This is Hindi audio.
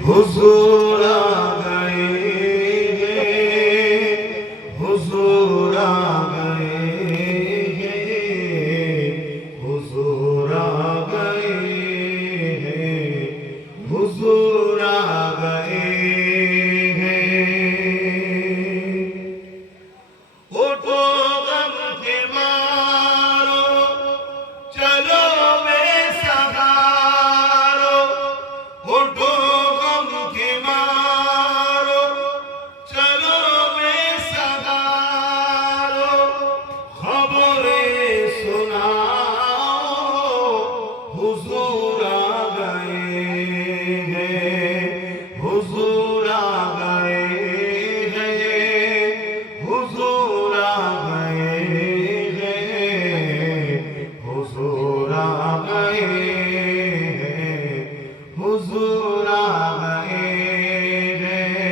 हुजूर आ गए हैं, हुजूर आ गए हैं, हुजूर आ गए हैं, हुजूर आ गए हैं। उठो गम के मारो, चलो बेसहारो, उठो गम के मारो, चलो बेसहारो, खबरें सुनाओ, हुजूर आ गए हैं, हुजूर आ गए हैं, हुजूर आ गए हैं, हुजूर आ गए हैं, हुजूर